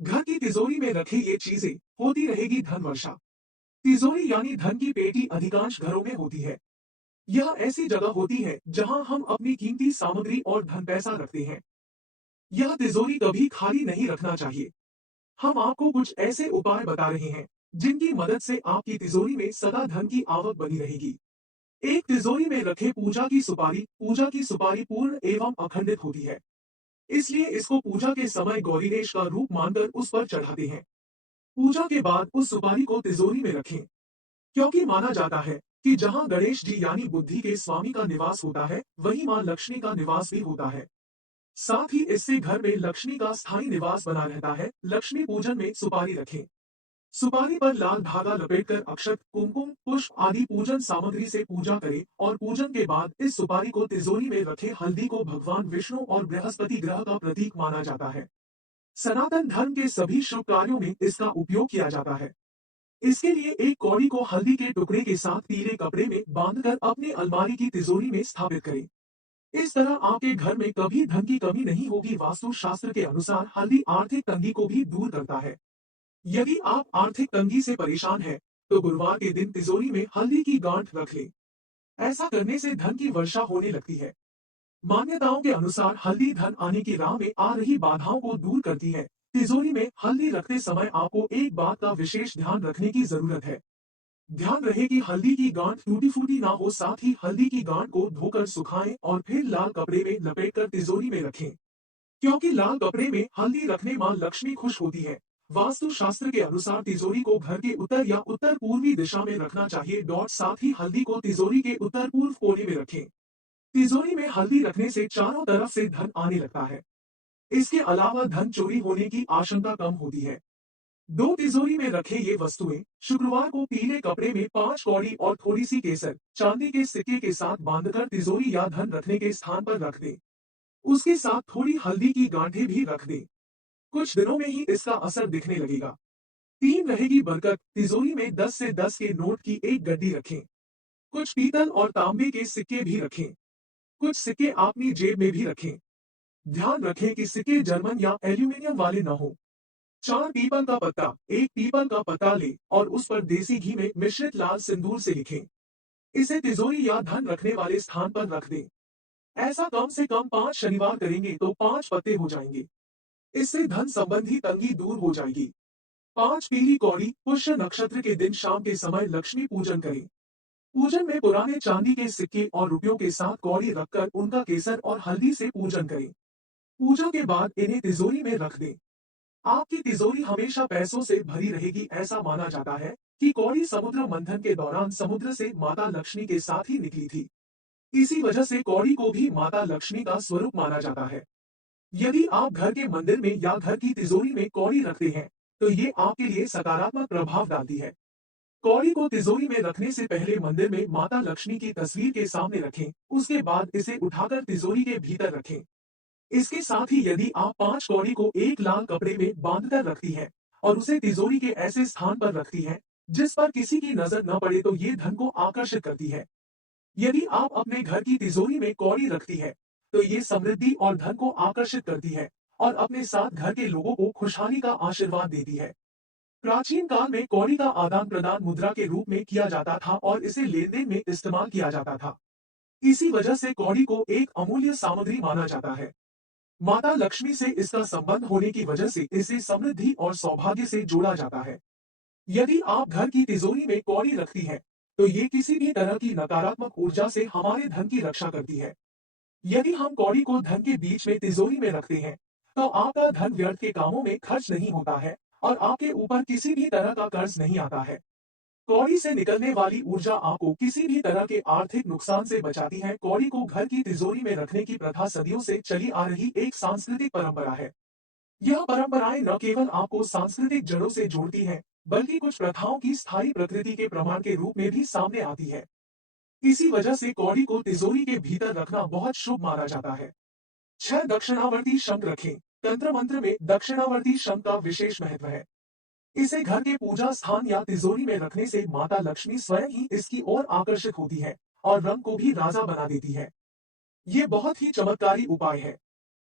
घर की तिजोरी में रखे ये चीजें होती रहेगी धन वर्षा। तिजोरी यानी धन की पेटी अधिकांश घरों में होती है। यह ऐसी जगह होती है जहां हम अपनी कीमती सामग्री और धन पैसा रखते हैं। यह तिजोरी कभी खाली नहीं रखना चाहिए। हम आपको कुछ ऐसे उपाय बता रहे हैं जिनकी मदद से आपकी तिजोरी में सदा धन की आवक बनी रहेगी। एक तिजोरी में रखे पूजा की सुपारी पूर्ण एवं अखंडित होती है। इसलिए इसको पूजा के समय गौरीगणेश का रूप मानकर उस पर चढ़ाते हैं। पूजा के बाद उस सुपारी को तिजोरी में रखें, क्योंकि माना जाता है कि जहां गणेश जी यानी बुद्धि के स्वामी का निवास होता है, वहीं मां लक्ष्मी का निवास भी होता है। साथ ही इससे घर में लक्ष्मी का स्थायी निवास बना रहता है। लक्ष्मी पूजन में सुपारी रखें। सुपारी पर लाल धागा लपेटकर अक्षत, कुमकुम, पुष्प आदि पूजन सामग्री से पूजा करें और पूजन के बाद इस सुपारी को तिजोरी में रखे। हल्दी को भगवान विष्णु और बृहस्पति ग्रह का प्रतीक माना जाता है। सनातन धर्म के सभी शुभ कार्यों में इसका उपयोग किया जाता है। इसके लिए एक कौड़ी को हल्दी के टुकड़े के साथ पीले कपड़े में बांधकर अपनी अलमारी की तिजोरी में स्थापित करें। इस तरह आपके घर में कभी धन की कमी नहीं होगी। वास्तु शास्त्र के अनुसार हल्दी आर्थिक तंगी को भी दूर करता है। यदि आप आर्थिक तंगी से परेशान हैं, तो गुरुवार के दिन तिजोरी में हल्दी की गांठ रख लें। ऐसा करने से धन की वर्षा होने लगती है। मान्यताओं के अनुसार हल्दी धन आने की राह में आ रही बाधाओं को दूर करती है। तिजोरी में हल्दी रखते समय आपको एक बात का विशेष ध्यान रखने की जरूरत है। ध्यान रहे कि हल्दी की गांठ टूटी फूटी ना हो। साथ ही हल्दी की गांठ को धोकर सुखाएं और फिर लाल कपड़े में लपेटकर तिजोरी में रखें, क्योंकि लाल कपड़े में हल्दी रखने मां लक्ष्मी खुश होती है। वास्तु शास्त्र के अनुसार तिजोरी को घर के उत्तर या उत्तर पूर्वी दिशा में रखना चाहिए। साथ ही हल्दी को तिजोरी के उत्तर पूर्व कोने में रखें। तिजोरी में हल्दी रखने से चारों तरफ से धन आने लगता है। इसके अलावा धन चोरी होने की आशंका कम होती है। दो तिजोरी में रखे ये वस्तुएं शुक्रवार को पीले कपड़े में 5 कौड़ी और थोड़ी सी केसर, चांदी के सिक्के के साथ बांधकर तिजोरी या धन रखने के स्थान पर रख दें। उसके साथ थोड़ी हल्दी की गांठें भी रख दें। कुछ दिनों में ही इसका असर दिखने लगेगा। 3 रहेगी बरकत। तिजोरी में 10 से 10 के नोट की एक गड्डी रखें। कुछ पीतल और तांबे के सिक्के भी रखें। कुछ सिक्के अपनी जेब में भी रखें। ध्यान रखें कि सिक्के जर्मन या एल्यूमिनियम वाले न हो। 4 पीपल का पत्ता। एक पीपल का पत्ता ले और उस पर देसी घी में मिश्रित लाल सिंदूर से लिखें। इसे तिजोरी या धन रखने वाले स्थान पर रख दें। ऐसा कम से कम 5 शनिवार करेंगे तो 5 पत्ते हो जाएंगे। इससे धन संबंधी तंगी दूर हो जाएगी। 5 पीली कौड़ी। पुष्य नक्षत्र के दिन शाम के समय लक्ष्मी पूजन करें। पूजन में पुराने चांदी के सिक्के और रुपयों के साथ कौड़ी रखकर उनका केसर और हल्दी से पूजन करें। पूजा के बाद इन्हें तिजोरी में रख दें। आपकी तिजोरी हमेशा पैसों से भरी रहेगी। ऐसा माना जाता है कि कौड़ी समुद्र मंथन के दौरान समुद्र से माता लक्ष्मी के साथ ही निकली थी। इसी वजह से कौड़ी को भी माता लक्ष्मी का स्वरूप माना जाता है। यदि आप घर के मंदिर में या घर की तिजोरी में कौड़ी रखते हैं, तो ये आपके लिए सकारात्मक प्रभाव डालती है। कौड़ी को तिजोरी में रखने से पहले मंदिर में माता लक्ष्मी की तस्वीर के सामने रखें। उसके बाद इसे उठाकर तिजोरी के भीतर रखें। इसके साथ ही यदि आप 5 कौड़ी को एक लाल कपड़े में बांधकर रखती है और उसे तिजोरी के ऐसे स्थान पर रखती है जिस पर किसी की नजर न पड़े, तो ये धन को आकर्षित करती है। यदि आप अपने घर की तिजोरी में कौड़ी रखती है, तो ये समृद्धि और धन को आकर्षित करती है और अपने साथ घर के लोगों को खुशहाली का आशीर्वाद देती है। प्राचीन काल में कौड़ी का आदान प्रदान मुद्रा के रूप में किया जाता था और इसे लेन देन में इस्तेमाल किया जाता था। इसी वजह से कौड़ी को एक अमूल्य सामग्री माना जाता है। माता लक्ष्मी से इसका संबंध होने की वजह से इसे समृद्धि और सौभाग्य से जोड़ा जाता है। यदि आप घर की तिजोरी में कौड़ी रखती है, तो ये किसी भी तरह की नकारात्मक ऊर्जा से हमारे धन की रक्षा करती है। यदि हम कौड़ी को धन के बीच में तिजोरी में रखते हैं, तो आपका धन व्यर्थ के कामों में खर्च नहीं होता है और आपके ऊपर किसी भी तरह का कर्ज नहीं आता है। कौड़ी से निकलने वाली ऊर्जा आपको किसी भी तरह के आर्थिक नुकसान से बचाती है। कौड़ी को घर की तिजोरी में रखने की प्रथा सदियों से चली आ रही एक सांस्कृतिक परंपरा है। यह परंपराएं न केवल आपको सांस्कृतिक जड़ों से जोड़ती हैं, बल्कि कुछ प्रथाओं की स्थायी प्रकृति के प्रमाण के रूप में भी सामने आती है। इसी वजह से कौड़ी को तिजोरी के भीतर रखना बहुत शुभ माना जाता है। 6 दक्षिणावर्ती शंख रखें। तंत्र मंत्र में दक्षिणावर्ती शंख का विशेष महत्व है। इसे घर के पूजा स्थान या तिजोरी में रखने से माता लक्ष्मी स्वयं ही इसकी ओर आकर्षित होती है और रंग को भी राजा बना देती है। ये बहुत ही चमत्कारी उपाय है।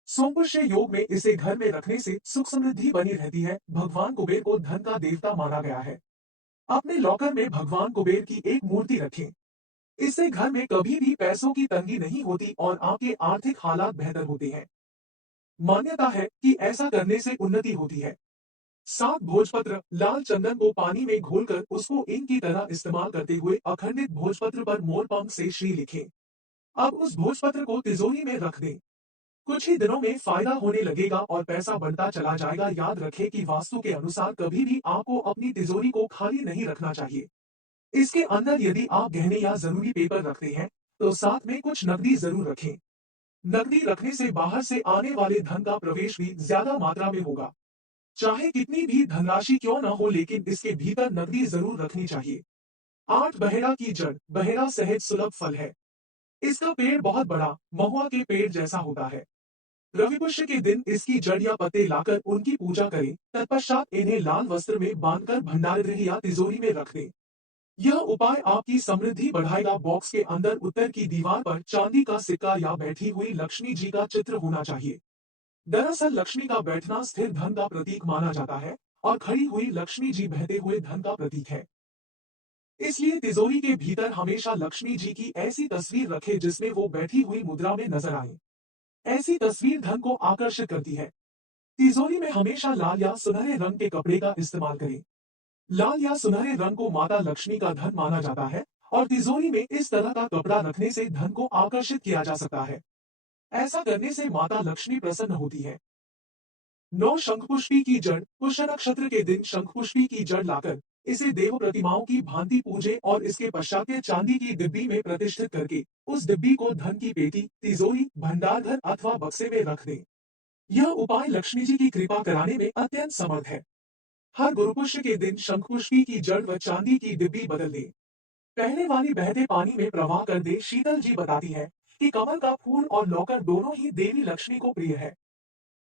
सोमपुष्य योग में इसे घर में रखने से सुख समृद्धि बनी रहती है। भगवान कुबेर को धन का देवता माना गया है। अपने लॉकर में भगवान कुबेर की एक मूर्ति रखें। इससे घर में कभी भी पैसों की तंगी नहीं होती और आपके आर्थिक हालात बेहतर होते हैं। मान्यता है कि ऐसा करने से उन्नति होती है। 7 भोजपत्र लाल चंदन को पानी में घोलकर उसको इंक की तरह इस्तेमाल करते हुए अखंडित भोजपत्र पर मोर पंख से श्री लिखें। अब उस भोजपत्र को तिजोरी में रख दें। कुछ ही दिनों में फायदा होने लगेगा और पैसा बढ़ता चला जाएगा। याद रखें कि वास्तु के अनुसार कभी भी आपको अपनी तिजोरी को खाली नहीं रखना चाहिए। इसके अंदर यदि आप गहने या जरूरी पेपर रखते हैं तो साथ में कुछ नकदी जरूर रखें। नकदी रखने से बाहर से आने वाले धन का प्रवेश भी ज्यादा मात्रा में होगा। चाहे कितनी भी धनराशि क्यों न हो, लेकिन इसके भीतर नकदी जरूर रखनी चाहिए। 8 बहेड़ा की जड़ बहेड़ा सहज सुलभ फल है। इसका पेड़ बहुत बड़ा महुआ के पेड़ जैसा होता है। रविपुष्य के दिन इसकी जड़ या पत्ते लाकर उनकी पूजा करें। तत्पश्चात इन्हें लाल वस्त्र में बांधकर भंडारगृह या तिजोरी में रख दें। यह उपाय आपकी समृद्धि बढ़ाएगा। बॉक्स के अंदर उत्तर की दीवार पर चांदी का सिक्का या बैठी हुई लक्ष्मी जी का चित्र होना चाहिए। दरअसल लक्ष्मी का बैठना स्थिर धन का प्रतीक माना जाता है और खड़ी हुई लक्ष्मी जी बहते हुए धन का प्रतीक है। इसलिए तिजोरी के भीतर हमेशा लक्ष्मी जी की ऐसी तस्वीर रखें जिसमें वो बैठी हुई मुद्रा में नजर आए। ऐसी तस्वीर धन को आकर्षित करती है। तिजोरी में हमेशा लाल या सुनहरे रंग के कपड़े का इस्तेमाल करें। लाल या सुनहरे रंग को माता लक्ष्मी का धन माना जाता है और तिजोरी में इस तरह का कपड़ा रखने से धन को आकर्षित किया जा सकता है। ऐसा करने से माता लक्ष्मी प्रसन्न होती है। 9 शंखपुष्पी की जड़ पुष्य नक्षत्र के दिन शंखपुष्पी की जड़ लाकर इसे देव प्रतिमाओं की भांति पूजे और इसके पश्चात चांदी की डिब्बी में प्रतिष्ठित करके उस डिब्बी को धन की पेटी, तिजोरी, भंडारघर अथवा बक्से में रख दें। यह उपाय लक्ष्मी जी की कृपा कराने में अत्यंत समर्थ है। हर गुरुपुष्य के दिन शंखपुष्पी की जड़ व चांदी की डिब्बी बदल दें। पहले वाली बहते पानी में प्रवाह कर दे। शीतल जी बताती है कि कमल का फूल और लौकर दोनों ही देवी लक्ष्मी को प्रिय है।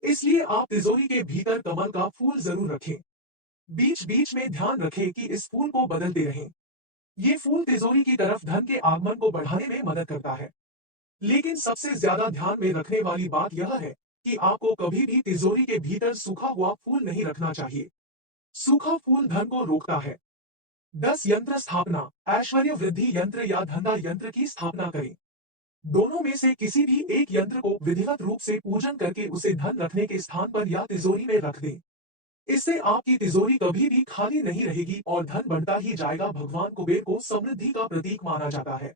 इसलिए आप तिजोरी के भीतर कमल का फूल जरूर रखें। बीच बीच में ध्यान रखें कि इस फूल को बदलते रहें। ये फूल तिजोरी की तरफ धन के आगमन को बढ़ाने में मदद करता है। लेकिन सबसे ज्यादा ध्यान में रखने वाली बात यह है कि आपको कभी भी तिजोरी के भीतर सूखा हुआ फूल नहीं रखना चाहिए। सूखा फूल धन को रोकता है। 10 यंत्र स्थापना ऐश्वर्य वृद्धि यंत्र या धंधा यंत्र की स्थापना करें। दोनों में से किसी भी एक यंत्र को विधिवत रूप से पूजन करके उसे धन रखने के स्थान पर या तिजोरी में रख दें। इससे आपकी तिजोरी कभी भी खाली नहीं रहेगी और धन बढ़ता ही जाएगा। भगवान कुबेर को समृद्धि का प्रतीक माना जाता है।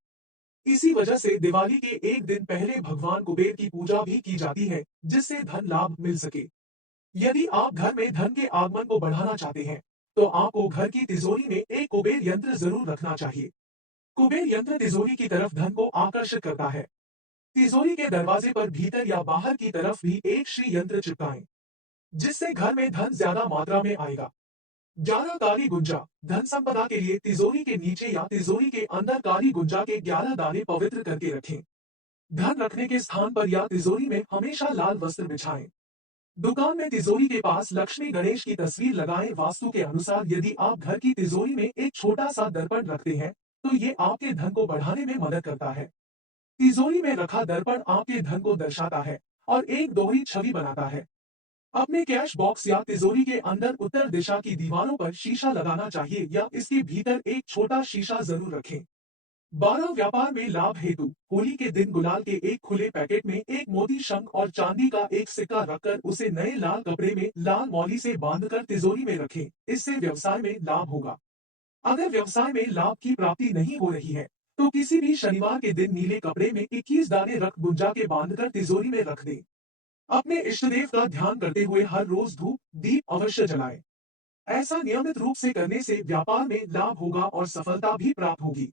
इसी वजह से दिवाली के एक दिन पहले भगवान कुबेर की पूजा भी की जाती है जिससे धन लाभ मिल सके। यदि आप घर में धन के आगमन को बढ़ाना चाहते हैं तो आपको घर की तिजोरी में एक कुबेर यंत्र जरूर रखना चाहिए। कुबेर यंत्र तिजोरी की तरफ धन को आकर्षित करता है। तिजोरी के दरवाजे पर भीतर या बाहर की तरफ भी एक श्री यंत्र चिपकाएं जिससे घर में धन ज्यादा मात्रा में आएगा। 11 काली गुंजा धन संपदा के लिए तिजोरी के नीचे या तिजोरी के अंदर काली गुंजा के 11 दाने पवित्र करके रखें। धन रखने के स्थान पर या तिजोरी में हमेशा लाल वस्त्र बिछाएं। दुकान में तिजोरी के पास लक्ष्मी गणेश की तस्वीर लगाएं। वास्तु के अनुसार यदि आप घर की तिजोरी में एक छोटा सा दर्पण रखते हैं तो ये आपके धन को बढ़ाने में मदद करता है। तिजोरी में रखा दर्पण आपके धन को दर्शाता है और एक दोहरी छवि बनाता है। अपने कैश बॉक्स या तिजोरी के अंदर उत्तर दिशा की दीवारों पर शीशा लगाना चाहिए या इसके भीतर एक छोटा शीशा जरूर रखें। 12 व्यापार में लाभ हेतु होली के दिन गुलाल के एक खुले पैकेट में एक मोती शंख और चांदी का एक सिक्का रखकर उसे नए लाल कपड़े में लाल मौली से बांधकर तिजोरी में रखें। इससे व्यवसाय में लाभ होगा। अगर व्यवसाय में लाभ की प्राप्ति नहीं हो रही है तो किसी भी शनिवार के दिन नीले कपड़े में 21 दाने रख गुंजा के बांधकर तिजोरी में रख दें। अपने इष्टदेव का ध्यान करते हुए हर रोज धूप दीप अवश्य जलाएं। ऐसा नियमित रूप से करने से व्यापार में लाभ होगा और सफलता भी प्राप्त होगी।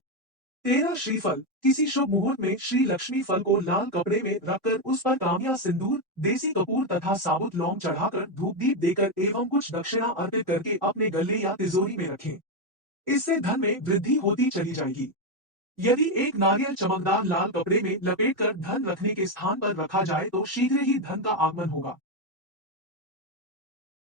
13 श्रीफल किसी शुभ मुहूर्त में श्री लक्ष्मी फल को लाल कपड़े में रखकर उस पर कामिया सिंदूर, देसी कपूर तथा साबुत लौंग चढ़ाकर धूप दीप देकर एवं कुछ दक्षिणा अर्पित करके अपने गले या तिजोरी में रखें। इससे धन में वृद्धि होती चली जाएगी। यदि एक नारियल चमकदार लाल कपड़े में लपेटकर धन रखने के स्थान पर रखा जाए तो शीघ्र ही धन का आगमन होगा।